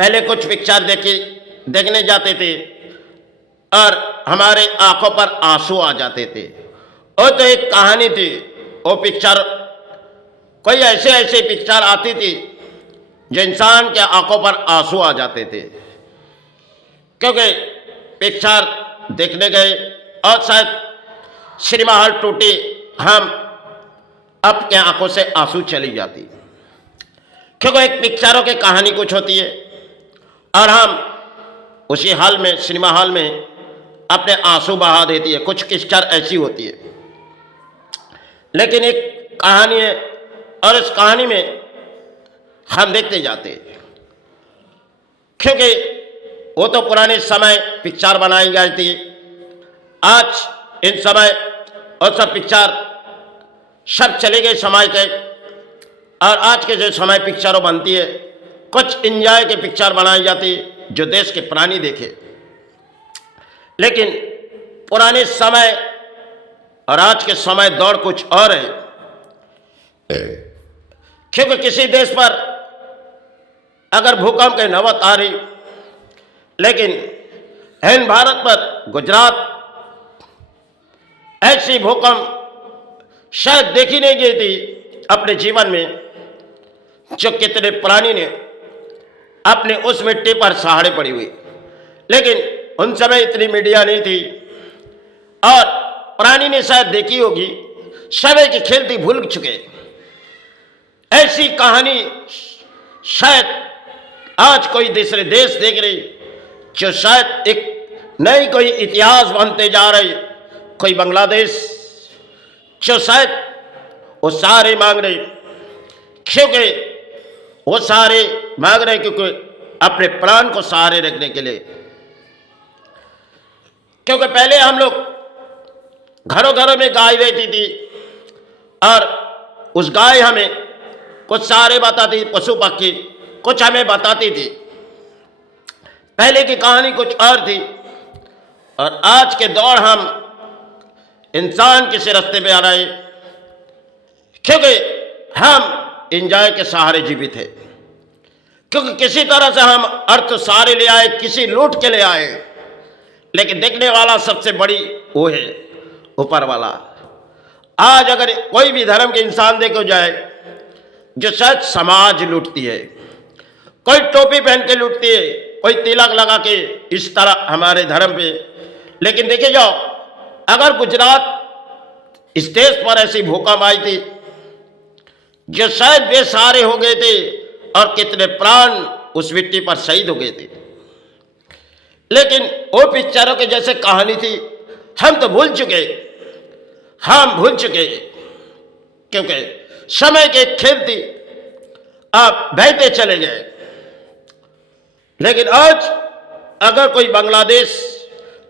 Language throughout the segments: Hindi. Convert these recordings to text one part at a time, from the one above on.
पहले कुछ पिक्चर देखने जाते थे और हमारे आंखों पर आंसू आ जाते थे। वो तो एक कहानी थी, वो पिक्चर कोई ऐसे ऐसे पिक्चर आती थी जो इंसान के आंखों पर आंसू आ जाते थे, क्योंकि पिक्चर देखने गए और शायद सिनेमा हॉल टूटे, हम अपने आंखों से आंसू चली जाती, क्योंकि एक पिक्चरों की कहानी कुछ होती है और हम उसी हॉल में, सिनेमा हॉल में अपने आंसू बहा देती है। कुछ पिक्चर ऐसी होती है, लेकिन एक कहानी है और इस कहानी में हम देखते जाते हैं, क्योंकि वो तो पुराने समय पिक्चर बनाई गई थी। आज इन समय और सब पिक्चर सब चले गए समय के, और आज के जो समय पिक्चरों बनती है, कुछ इंजॉय के पिक्चर बनाई जाती है जो देश के प्राणी देखे। लेकिन पुराने समय और आज के समय दौड़ कुछ और है, क्योंकि किसी देश पर अगर भूकंप की नौबत आ रही, लेकिन इन भारत पर गुजरात ऐसी भूकंप शायद देखी नहीं गई थी अपने जीवन में, जो कितने प्राणी ने अपने उस मिट्टी पर सहारे पड़ी हुई। लेकिन उन समय इतनी मीडिया नहीं थी और प्राणी ने शायद देखी होगी, समय की खेलती भूल चुके। ऐसी कहानी शायद आज कोई दूसरे देश देख रही, जो शायद एक नई कोई इतिहास बनते जा रही। कोई बांग्लादेश जो शायद वो सारे मांग रहे, क्योंकि वो सारे मांग रहे क्योंकि अपने प्राण को सहारे रखने के लिए। क्योंकि पहले हम लोग घरों घरों में गाय रहती थी और उस गाय हमें कुछ सहारे बताती, पशु पक्षी कुछ हमें बताती थी। पहले की कहानी कुछ और थी और आज के दौर हम इंसान किसी रास्ते पे आ रहे, क्योंकि हम एंजॉय के सहारे जीवित है। क्योंकि किसी तरह से हम अर्थ सहारे ले आए, किसी लूट के ले आए, लेकिन देखने वाला सबसे बड़ी वो है ऊपर वाला। आज अगर कोई भी धर्म के इंसान देखो जाए, जो शायद समाज लूटती है, कोई टोपी पहन के लूटती है, कोई तिलक लगा के इस तरह हमारे धर्म पे। लेकिन देखे जाओ, अगर गुजरात इस देश पर ऐसी भूकंप आई थी जो शायद बेसहारे हो गए थे और कितने प्राण उस मिट्टी पर शहीद हो गए थे, लेकिन वो पिक्चरों के जैसे कहानी थी, हम तो भूल चुके, हम भूल चुके, क्योंकि समय के खेलती आप बहते चले गए। लेकिन आज अगर कोई बांग्लादेश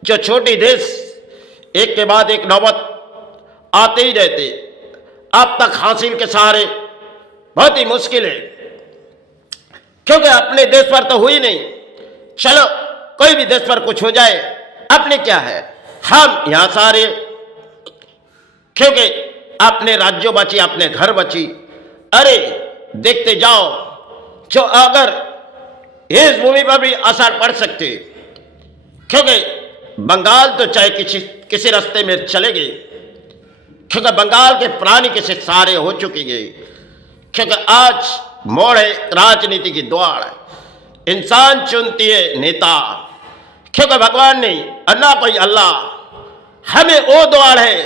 जो छोटी देश एक के बाद एक नौबत आते ही रहते, अब तक हासिल के सहारे बहुत ही मुश्किल है, क्योंकि अपने देश पर तो हुई नहीं। चलो कोई भी देश पर कुछ हो जाए, अपने क्या है, हम यहां सारे, क्योंकि अपने राज्यों बची, अपने घर बची। अरे देखते जाओ, जो अगर इस भूमि पर भी असर पड़ सकते, क्योंकि बंगाल तो चाहे किसी रास्ते में चले गए, क्योंकि बंगाल के प्राणी किसी सारे हो चुके गए, क्योंकि आज मोड़ है राजनीति की द्वार। इंसान चुनती है नेता, क्योंकि भगवान नहीं और ना कोई अल्लाह, हमें वो द्वार है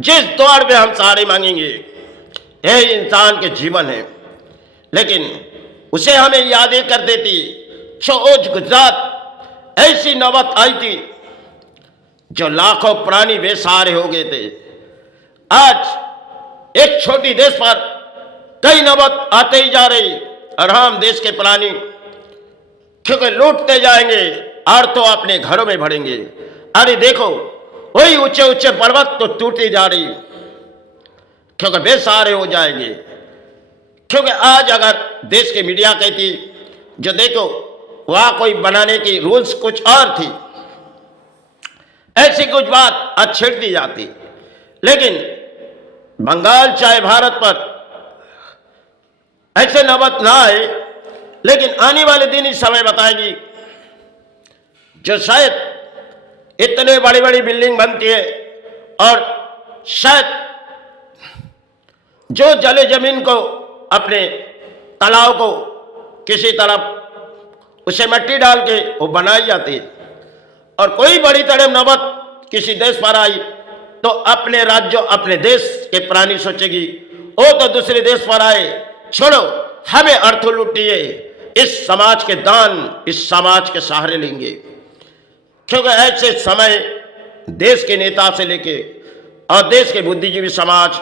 जिस द्वार में हम सारे मांगेंगे। यही इंसान के जीवन है, लेकिन उसे हमें यादें कर देती। जो गुजरात ऐसी नौबत आई थी जो लाखों प्राणी बेसहारे हो गए थे, आज एक छोटी देश पर कई नौबत आते ही जा रही और हम देश के प्राणी क्योंकि लूटते जाएंगे और तो अपने घरों में भरेंगे। अरे देखो, वही ऊंचे ऊंचे पर्वत तो टूटे जा रही, क्योंकि बेसहारे हो जाएंगे। क्योंकि आज अगर देश की मीडिया कहती, जो देखो वहां कोई बनाने की रूल्स कुछ और थी, ऐसी कुछ बात आज छेड़ दी जाती। लेकिन बंगाल चाहे भारत पर ऐसे नौबत ना आए, लेकिन आने वाले दिन ही समय बताएगी, जो शायद इतने बड़ी बड़ी बिल्डिंग बनती है और शायद जो जले जमीन को, अपने तालाब को किसी तरफ उसे मिट्टी डाल के वो बनाई जाती है, और कोई बड़ी तरह नौबत किसी देश पर आई तो अपने राज्य अपने देश के प्राणी सोचेगी, वो तो दूसरे देश पर आए, छोड़ो हमें अर्थ लुटिए, इस समाज के दान इस समाज के सहारे लेंगे। क्योंकि ऐसे समय देश के नेता से लेके और देश के बुद्धिजीवी समाज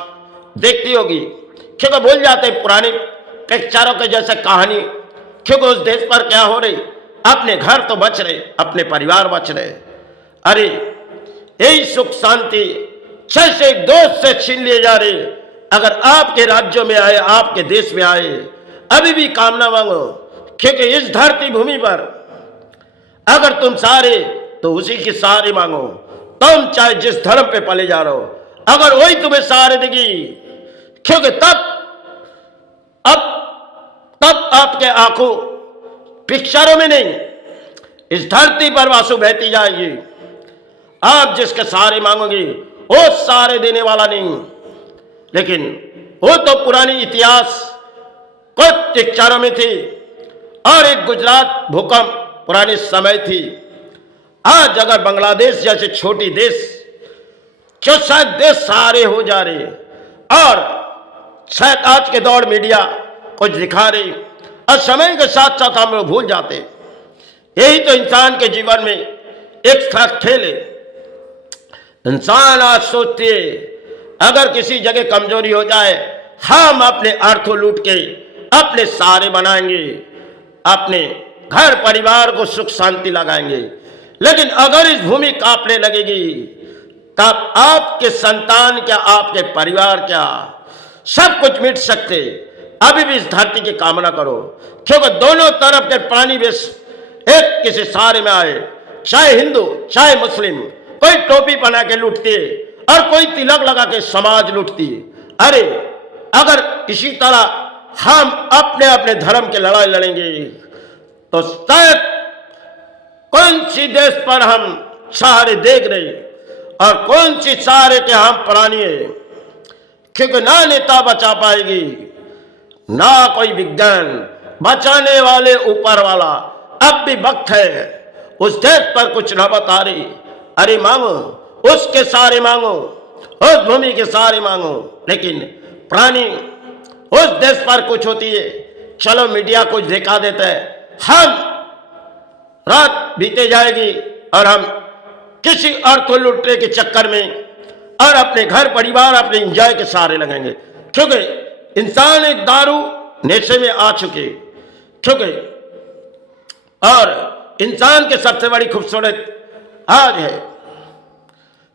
देखती होगी, क्योंकि भूल जाते पुरानी पिक्चरों के जैसे कहानी, क्योंकि उस देश पर क्या हो रही, अपने घर तो बच रहे, अपने परिवार बच रहे। अरे यही सुख शांति जैसे एक दोस्त से छीन लिए जा रहे, अगर आपके राज्यों में आए, आपके देश में आए, अभी भी कामना मांगो, क्योंकि इस धरती भूमि पर अगर तुम सारे तो उसी की सहारे मांगो। तुम चाहे जिस धर्म पे पले जा रहे हो, अगर वही तुम्हें सहारे देगी, क्योंकि तब आपके आंखों पिक्चरों में नहीं, इस धरती पर आंसू बहती जाएगी। आप जिसके सहारे मांगोगे वो सहारे देने वाला नहीं, लेकिन वो तो पुरानी इतिहास कुछ पिक्चरों में थी, और एक गुजरात भूकंप पुराने समय थी। आज अगर बांग्लादेश जैसे छोटी देश, जो शायद देश सहारे हो जा रहे, और शायद आज के दौर मीडिया कुछ दिखा रही और समय के साथ साथ हम लोग भूल जाते। यही तो इंसान के जीवन में एक साथ खेल है। इंसान आज सोचते है अगर किसी जगह कमजोरी हो जाए, हम अपने अर्थों लूट के अपने सहारे बनाएंगे, अपने घर परिवार को सुख शांति लगाएंगे। लेकिन अगर इस भूमि कांपने लगेगी, तब आपके संतान क्या, आपके परिवार क्या, सब कुछ मिट सकते। अभी भी इस धरती की कामना करो, क्योंकि दोनों तरफ के प्राणी बेश एक किसी सहारे में आए, चाहे हिंदू चाहे मुस्लिम। कोई टोपी पहना के लूटती है और कोई तिलक लगा के समाज लूटती है। अरे अगर इसी तरह हम अपने अपने धर्म की लड़ाई लड़ेंगे तो शायद कौन सी देश पर हम सहारे देख रहे और कौन सी सहारे के हम प्राणी है, क्योंकि ना नेता बचा पाएगी, ना कोई विज्ञान बचाने वाले ऊपर वाला। अब भी वक्त है, उस देश पर कुछ न बता रही, अरे मांगो उसके सहारे मांगो, उस भूमि के सहारे मांगो। लेकिन प्राणी उस देश पर कुछ होती है, चलो मीडिया कुछ दिखा देता है, हम रात बीते जाएगी और हम किसी अर्थ लुटने के चक्कर में और अपने घर परिवार अपने एंजॉय के सहारे लगेंगे। क्योंकि इंसान एक दारू नशे में आ चुके, क्योंकि और इंसान के सबसे बड़ी खूबसूरत आज है,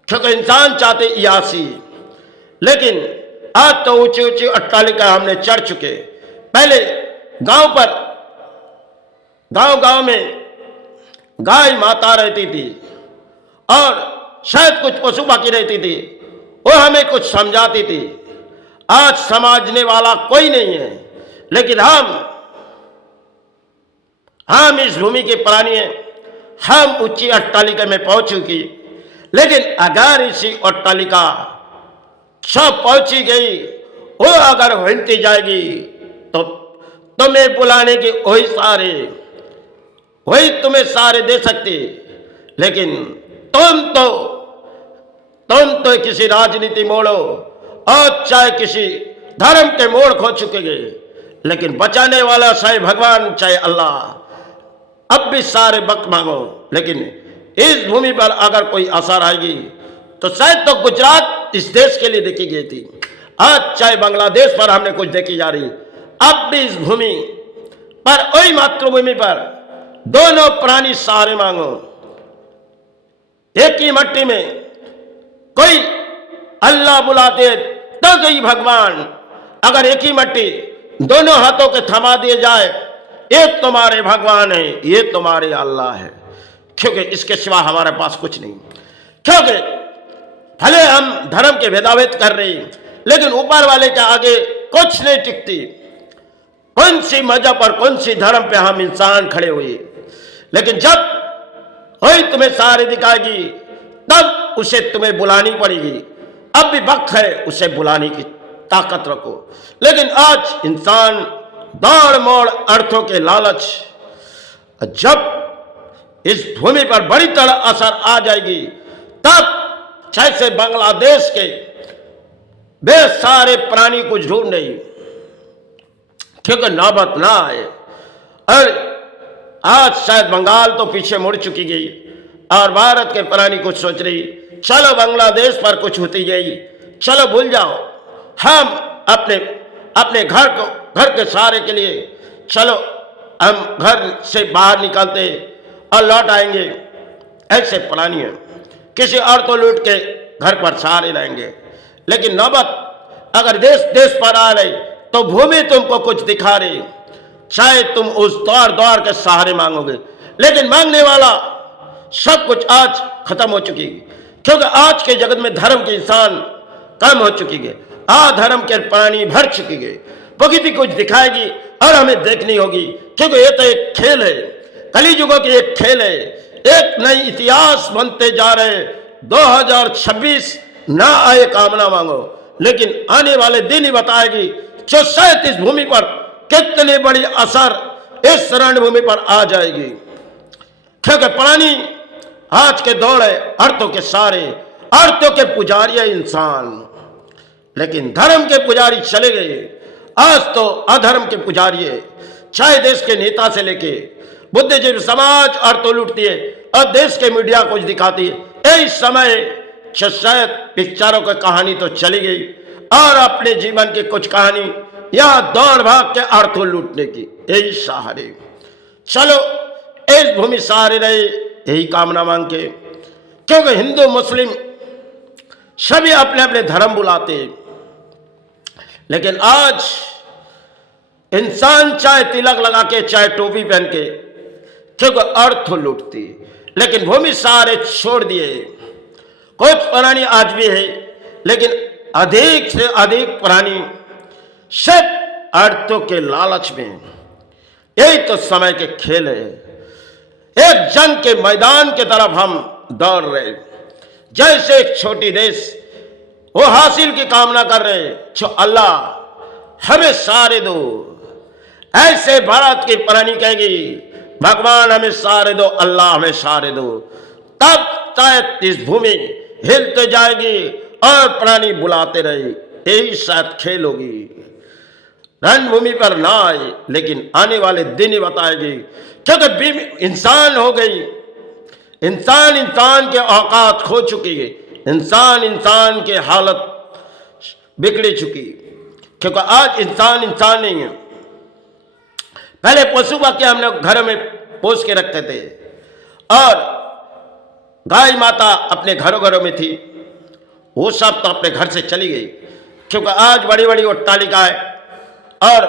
क्योंकि इंसान चाहते यासी। लेकिन आज तो ऊंची ऊंची अट्टालिका हमने चढ़ चुके। पहले गांव में गाय माता रहती थी और शायद कुछ पशु बाकी रहती थी, वो हमें कुछ समझाती थी। आज समझने वाला कोई नहीं है, लेकिन हम इस भूमि के प्राणी हैं, हम ऊंची अट्टालिका में पहुंच चुकी। लेकिन अगर इसी अट्टालिका सब पहुंची गई, वो अगर हिलती जाएगी तो तुम्हें बुलाने के वही सारे, वही तुम्हें सारे दे सकते। लेकिन तुम तो किसी राजनीति मोड़ो और चाहे किसी धर्म के मोड़ खो चुके गए, लेकिन बचाने वाला चाहे भगवान चाहे अल्लाह, अब भी सारे वक्त मांगो। लेकिन इस भूमि पर अगर कोई असर आएगी तो शायद तो गुजरात इस देश के लिए देखी गई थी, आज चाहे बांग्लादेश पर हमने कुछ देखी जा रही। अब भी इस भूमि पर, वही मातृभूमि पर दोनों प्राणी सहारे मांगो। एक ही मट्टी में कोई अल्लाह बुलाते तो कोई भगवान। अगर एक ही मट्टी दोनों हाथों के थमा दिए जाए, एक तुम्हारे भगवान है, ये तुम्हारे अल्लाह है, क्योंकि इसके सिवा हमारे पास कुछ नहीं। क्योंकि भले हम धर्म के भेदाभेद कर रहे हैं, लेकिन ऊपर वाले के आगे कुछ नहीं टिकती। कौन सी मजहब और कौन सी धर्म पे हम इंसान खड़े हुए। लेकिन जब वही तुम्हें सहारे दिखाएगी तब उसे तुम्हें बुलानी पड़ेगी। अब भी वक्त है उसे बुलाने की ताकत रखो। लेकिन आज इंसान दौड़ मोड़ अर्थों के लालच, जब इस भूमि पर बड़ी तरह असर आ जाएगी तब जैसे बांग्लादेश के बेसारे सारे प्राणी को ढूंढ नहीं, क्योंकि नौबत ना आए। और आज शायद बंगाल तो पीछे मुड़ चुकी गई और भारत के प्राणी कुछ सोच रही, चलो बांग्लादेश पर कुछ होती गई, चलो भूल जाओ, हम अपने घर के सहारे के लिए चलो हम घर से बाहर निकलते और लौट आएंगे। ऐसे प्राणी हैं, किसी और को लूट के घर पर सहारे रहेंगे। लेकिन नौबत अगर देश देश पर आ रही तो भूमि तुमको कुछ दिखा रही, चाहे तुम उस द्वार के सहारे मांगोगे, लेकिन मांगने वाला सब कुछ आज खत्म हो चुकी है। क्योंकि आज के जगत में धर्म के इंसान कम हो चुकी है, अधर्म के प्राणी भर चुकी है। प्रकृति कुछ दिखाएगी और हमें देखनी होगी, क्योंकि ये तो एक खेल है, कलियुगों की एक खेल है। एक नई इतिहास बनते जा रहे। 2026 ना आए कामना मांगो, लेकिन आने वाले दिन ही बताएगी जो शायद इस भूमि पर कितनी बड़ी असर इस रणभूमि पर आ जाएगी। क्योंकि प्राणी आज के दौर है अर्थों के सारे, अर्थों के पुजारी है इंसान, लेकिन धर्म के पुजारी चले गए। आज तो अधर्म के पुजारी है, चाहे देश के नेता से लेके बुद्धिजीवी समाज अर्थ लूटती है और देश के मीडिया कुछ दिखाती है। इस समय शायद पिक्चरों की कहानी तो चली गई और अपने जीवन की कुछ कहानी या दौड़ भाग के अर्थ लूटने की, यही सहारे। चलो इस भूमि सहारे रहे, यही कामना मांग के, क्योंकि हिंदू मुस्लिम सभी अपने अपने धर्म बुलाते, लेकिन आज इंसान चाहे तिलक लगा के चाहे टोपी पहन के, क्योंकि अर्थ लूटती, लेकिन भूमि सहारे छोड़ दिए। कुछ प्राणी आज भी है, लेकिन अधिक से अधिक प्राणी सिर्फ अर्थों के लालच में। यही तो समय के खेल है। एक जंग के मैदान की तरफ हम दौड़ रहे, जैसे एक छोटी देश वो हासिल की कामना कर रहे, जो अल्लाह हमें सहारे दो। ऐसे भारत की प्राणी कहेगी भगवान हमें सहारे दो, अल्लाह हमें सहारे दो, तब शायद इस भूमि हिलते जाएगी और प्राणी बुलाते रहे। यही शायद खेल होगी। रणभूमि पर ना आए, लेकिन आने वाले दिन ही बताएगी, क्योंकि इंसान हो गई, इंसान के औकात खो चुकी है, इंसान के हालत बिगड़ी चुकी, क्योंकि आज इंसान नहीं है। पहले पशु बाकी हम लोग घर में पोस के रखते थे और गाय माता अपने घरों में थी, वो सब तो अपने घर से चली गई, क्योंकि आज बड़ी बड़ी अट्टालिकाएं और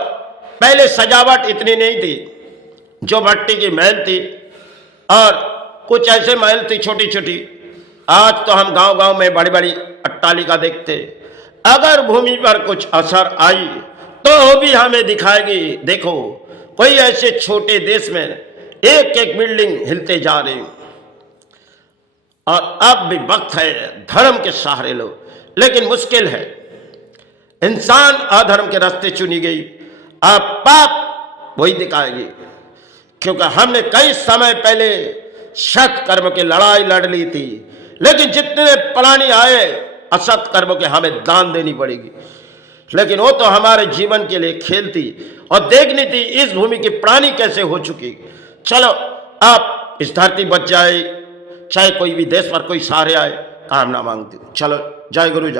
पहले सजावट इतनी नहीं थी, जो भट्टी की महल थी और कुछ ऐसे महल थी छोटी छोटी। आज तो हम गांव में बड़ी बड़ी अट्टालिका देखते। अगर भूमि पर कुछ असर आई तो वो भी हमें दिखाएगी, देखो कोई ऐसे छोटे देश में एक एक बिल्डिंग हिलते जा रही। और अब भी वक्त है धर्म के सहारे लो, लेकिन मुश्किल है। इंसान अधर्म के रास्ते चुनी गई, अब पाप वही दिखाएगी, क्योंकि हमने कई समय पहले सत कर्म की लड़ाई लड़ ली थी, लेकिन जितने प्राणी आए असत कर्म के हमें दान देनी पड़ेगी। लेकिन वो तो हमारे जीवन के लिए खेल थी और देखनी थी इस भूमि की प्राणी कैसे हो चुकी। चलो आप इस धरती बच जाए, चाहे कोई भी देश पर कोई सहारे आए, कामना मांगती। चलो जय गुरु।